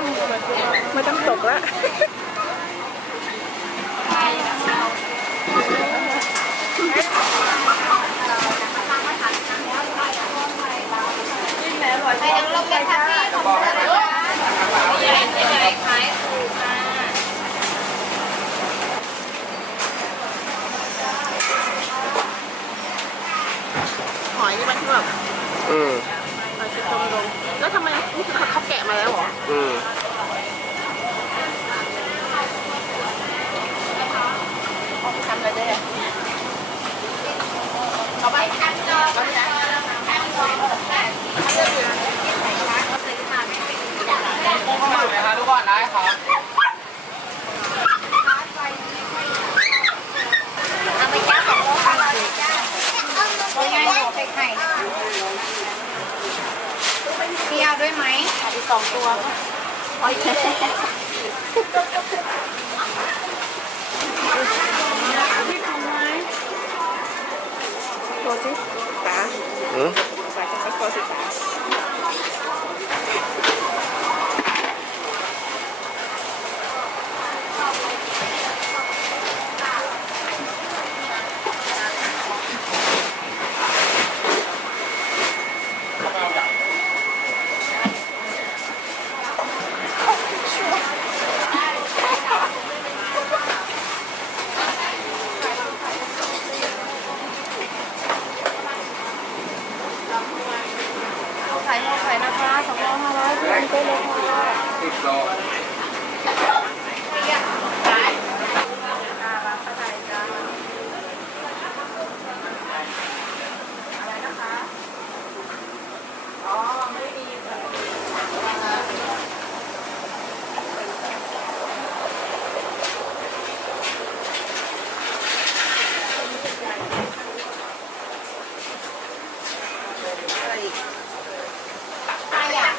ต้องไม่ต้องตกละ อืมทำอะไรได้อะเอาไปทำต่อเอาไปนะทำต่อให้เลือกอยู่นะกินไหนคะเขาซื้อมาไม่เป็นอย่างไรกุ้งข้าวหมึกไหมคะทุกคนได้ครับเอาไปจ้าของโลกอะไรจ้าตัวใหญ่หัวไข่ไข่เที่ยวด้วยไหมเอาไป สองตัวโอ้ยตัวสิตาอืมใส่สักตัวสิตา ไข่ไข่นะคะสองร้อยห้าร้อยเพื่อนเต้เลยค่ะ สิบ โลอ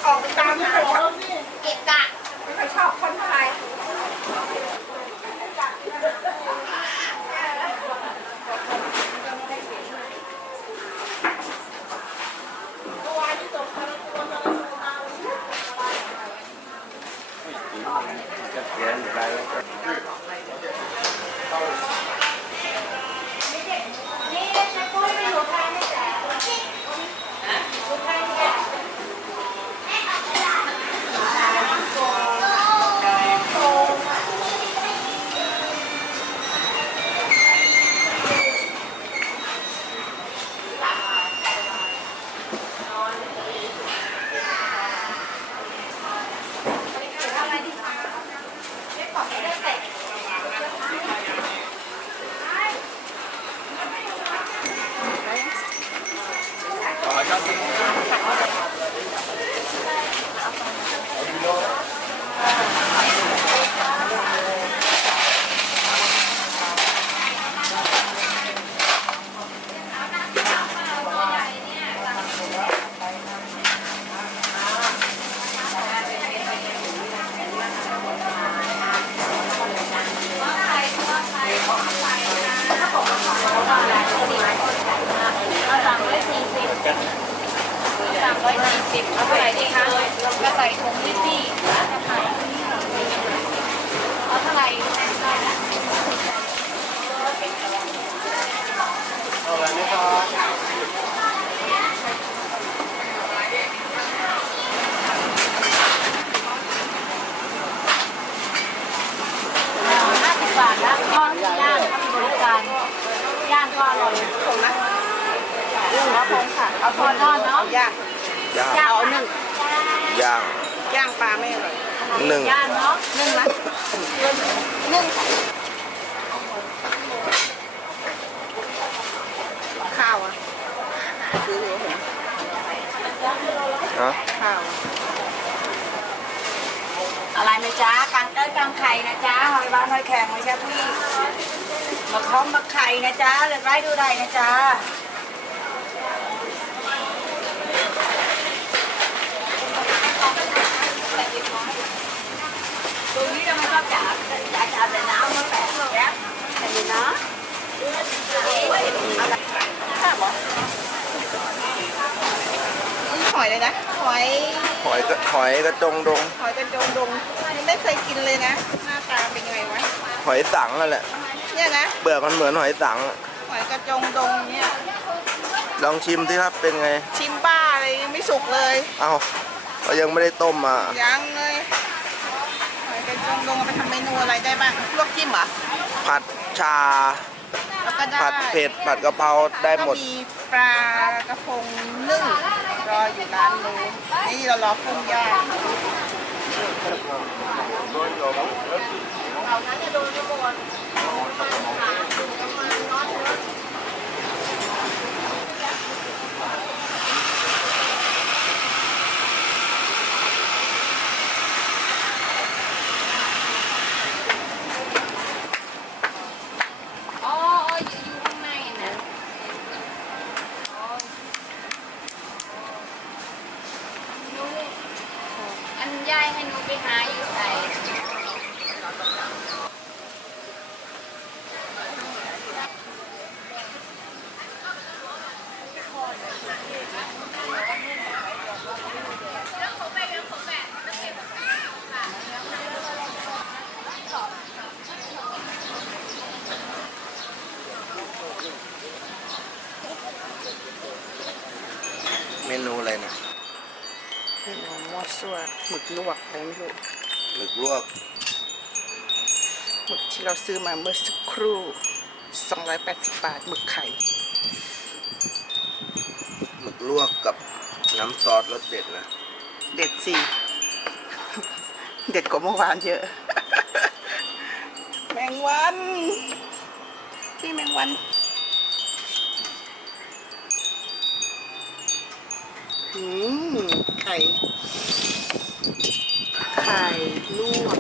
ออกไปตามหาเก็บกะ ไม่ค่อยชอบคนเท่า ย่างเอาหนึ่งย่างย่างปลาไม่อร่อยหนึ่งย่างเนาะหนึ่งนะหนึ่งข้าวอะซื้อเหลือเหรอฮะข้าวอะอะไรนะจ๊ะกังเต้ยกังไข่นะจ๊ะหอยบ้านหอยแข็งไม่ใช่พี่มะคอมมะไข่นะจ๊ะเลือกไร้ดูได้นะจ๊ะตรงนี้เราไม่ชอบจับจับจับแต่น้ำมาแปะแยบ แต่ดีนะข้าวเหรอนี่หอยเลยนะหอยหอยกระหอยกระจงดงหอยกระโจงดงยังไม่เคยกินเลยนะ หน้าตาเป็นยังไงวะหอยสังนั่นแหละเนี่ยนะเปลือกมันเหมือนหอยสังอะหอยกระโจงดงเนี่ยลองชิมสิครับเป็นไง ชิมบ้าเลยยังไม่สุกเลย เอ้าเรายังไม่ได้ต้มมายังเล ยหอยกระโจงดงเอาไปทำเมนูอะไรได้บ้างลวกจิ้มเหรอผัดชา แล้วก็ได้ผัดเผ็ดผัดกะเพราได้หมด ก็มีปลากระพงนึ่งรออยู่ร้านนู้นนี่เรารอกุ้งย่างอ๋ออ๋ออยู่อยู่ข้างในนะอ๋อหนูอันยายให้หนูไปหาอยู่ใส่ เมนูอะไรนะ เมนูมั่วซั่วหมึก ลวกอะไรไม่รู้หมึกลวกหมึกที่เราซื้อมาเมื่อสักครู่ 280 บาทหมึกไข่ หมึกลวกกับน้ำซอสรสเด็ดนะ เด็ดสิ เด็ดกว่าเมื่อวานเยอะ แมงวันพี่แมงวันอืมไข่ ไข่ลวก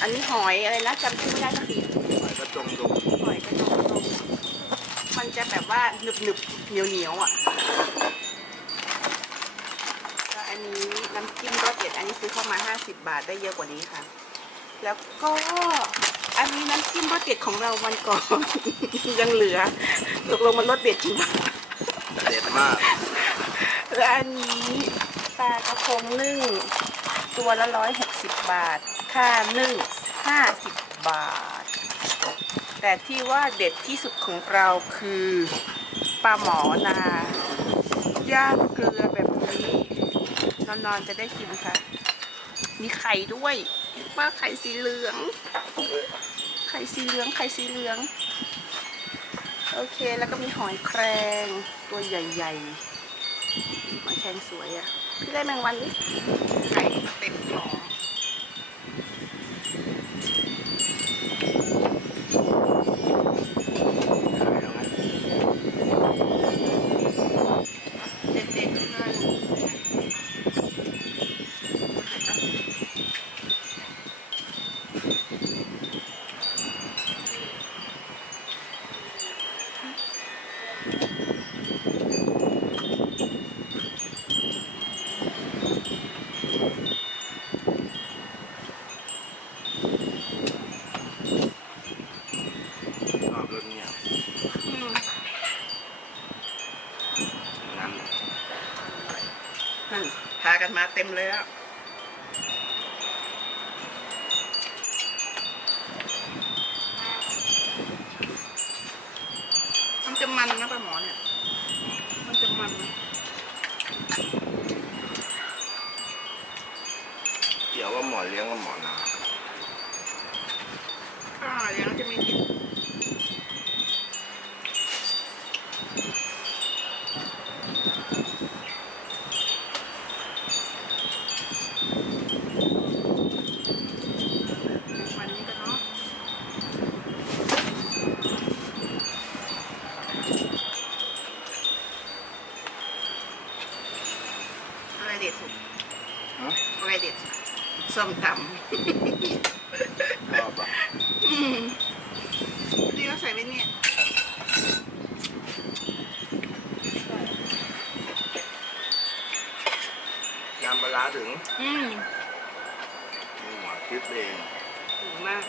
อันนี้หอยอะไรนะจำชื่อไม่ได้สักทีหอยกระจงดงหอยกระจงดงมันจะแบบว่าหนึบหนึบเหนียวเหนียวๆอะแล้วอันนี้น้ำจิ้มรสเด็ดอันนี้ซื้อเข้ามา 50 บาทได้เยอะกว่านี้ค่ะ แล้วก็อันนี้น้ำจิ้มรสเด็ดของเราวันก่อน ยังเหลือตกลงมันรสเด็ดจริงปะเด็ดมากและอันนี้ ปลากระพงนึ่ง ตัวละร้อยหกสิบบาท ค่านึ่งห้าสิบบาท แต่ที่ว่าเด็ดที่สุดของเราคือปลาหมอนาย่างเกลือแบบนี้นอนๆจะได้กินค่ะ มีไข่ด้วยปลาไข่สีเหลือง ไข่สีเหลือง ไข่สีเหลือง โอเค แล้วก็มีหอยแครงตัวใหญ่ ๆ หอยแครงสวยอะ่ะ พี่ได้แมงวันนี่ไข่เต็มคลองเด็ดๆทั้งนั้น ชอบรสเนี่ย อืม นั่น นั่น พากันมาเต็มเลยแล้วมันจะมันนะปลาหมอเนี่ย มันจะมัน เดี๋ยวว่าหมอเลี้ยงกับหมอนา อ่าเดี๋ยวเราจะมีกินวันนี้ก็เนาะอะไร เด็ดสุดฮะอะไรเด็ดสุดส้มตำชอบอะอืมนี่ก็ใส่ไว้เนี่ยยำปลาร้าถึงอืมมีหมอคิดเองถึงมาก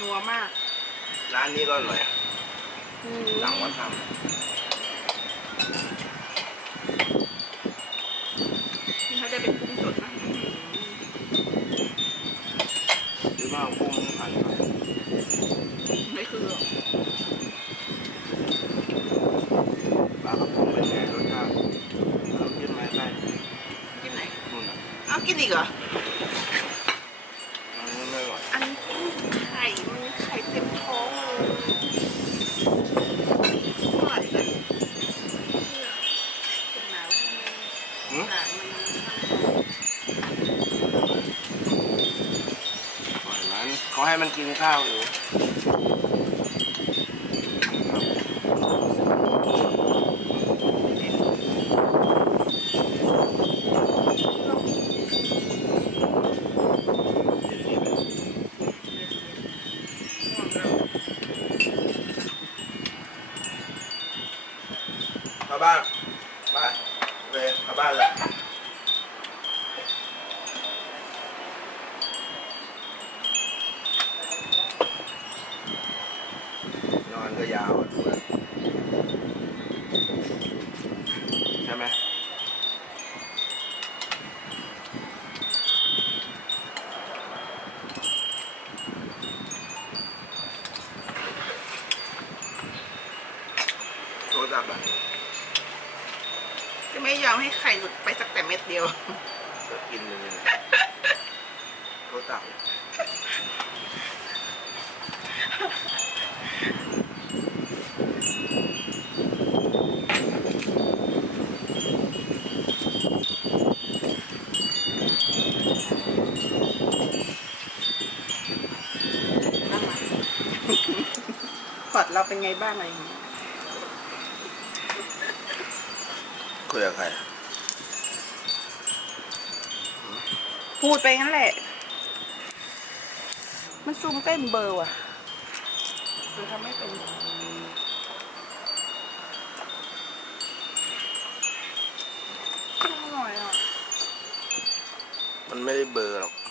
นัวมาก ร้านนี้ก็อร่อยอืมหลังวัดทนี่เขาจะเป็นกุ้งสดนะอืมำซื้อมาเอากุ้งหั่นไป ไม่คือหรอก ปลากระพงเป็นไงรสชาติเราคิดไหมได้ กินไหน นู่นอะ เอากินอีกเหรอ อันนี้ไม่อร่อย อันนี้กุ้งไข่ มันไข่เต็มท้องเลยอร่อยนะเป็นหนาว หืม หนาวมัน เขา ให้มันกินข้าวอยู่ เข้าบ้านไปไปเข้าบ้านเลยนอนก็ ยาวอะดูแล้วใช่ไหมโทรศัพท์อะ จะไม่ยอมให้ไข่หลุดไปสักแต่เม็ดเดียว ก็กินเลยนะโทรศัพท์ พอร์ตเราเป็น ไงบ้างอะไรอย่างเงี้ยคุยกับใครพูดไปงั้นแหละ มันซูมเต้นเบอร์ว่ะคือทำไม่เป็นอร่อยอะ มันไม่ได้เบลอร์หรอก